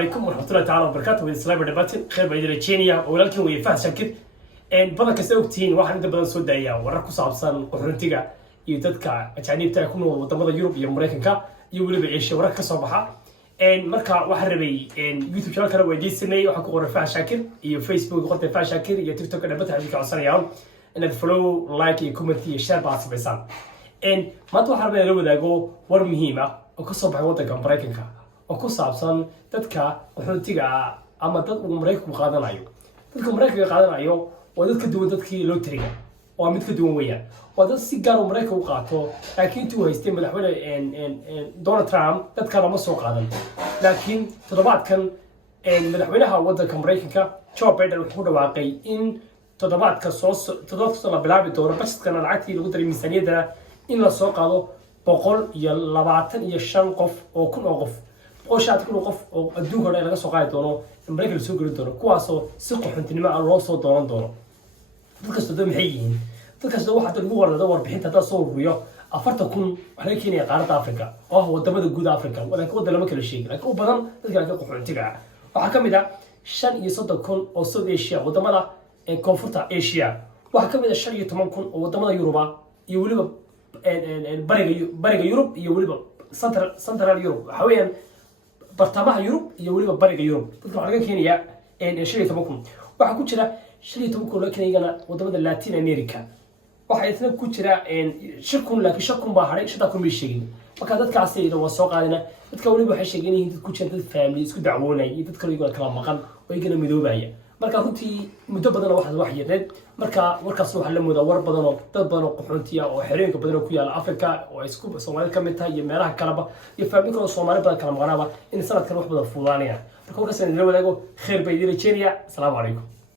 عليكم ورحمة الله تعالى وبركاته والسلام عليكم خير بيدنا كينيا ولكن ويفاه شاكر إن بدك كسوقتين واحد عند بدن سود دايا وركوا صعبان قرنتيجا يتذكر أتعني بتاعكم وضمن يوروب يا أمريكا يقولوا بعيش ورك صباحا إن مركا واحد ربي إن يوتيوب شانل كانوا ويدي سمي وحكوا رفاه شاكر يفيسبوك قلت رفاه شاكر يتيك توك أنا بتعرف عصري يوم إن الفلو لايك يكومنت يشير بعض بيسان إن ما توحر بين لو داقو ورمهيمة وكصبح وضعك أمريكا وكو saabsan dadka qaxootiga ama dad uu Mareykanku qaadanayo dadka Mareykanka qaadanayo waa dad ka duwan dadkii loo tiriga waa mid ka duwan weeyaan waa dad si gaar ah Mareykanku u qaato laakiin tuu haystay madaxweyne Donald Trump dadka lama soo qaadan laakiin toddobaadkan madaxweynaha waddanka Mareykanka Joe Biden wuxuu dhawaaqay in toddobaadka la bilaabi doono budgetka lacagtii lagu daray miisaaniyadda in la soo qaado 125 qof oo kun oo qof وشاعت كل قف أو الدوغر اللي لقى سقاية دونه أمريكا السوق الدونه كواسو سقوا حنتني مع الراسو دونه تلقى دم حيين تلقى واحد الجوار دور بحين تصور وياه أفرتكم على كينيا قارة أفريقيا هو دمد الجود أفريقيا ولكن هو ده لما كل شيء لكن هو بدن تلقى قف حنتيجا وحكم ده شان يصدقون أو صد إيشيا ودمد كونفورتا إيشيا وحكم ده شان يتمكن ودمد يوروبا يولب بريغ يوروب يولب سنترال يوروب حوالي برتمها يوروب يولي بريغ يوروب dadka waxa laga keenaya in 15 waxa ku jira 15 loo keenayna wadamada Latin America waxa isna ku jira shirkun laakiin shirkun baa haray shida kun sheegin marka dadkaasi iyada waa soo qaadina dadka waliba waxay sheegeen in dad ku jira dad family isku dacwoonay dadka kala maqan oo igana midoobaya marka runtii muddo badan wax yareed marka warkaas waxa la moodaa war badan oo dad badan oo qaxoontiya oo xiriirka badan ku yaala Afrika oo isku Soomaaliya ka mid tahay iyo meelaha kaleba iyo family Soomaaliya badan kala maqnaaba in sanadkan wax badan fuudaanaya marka warkaas in la wadaago khayr bay idin Kenya. Assalamu alaykum.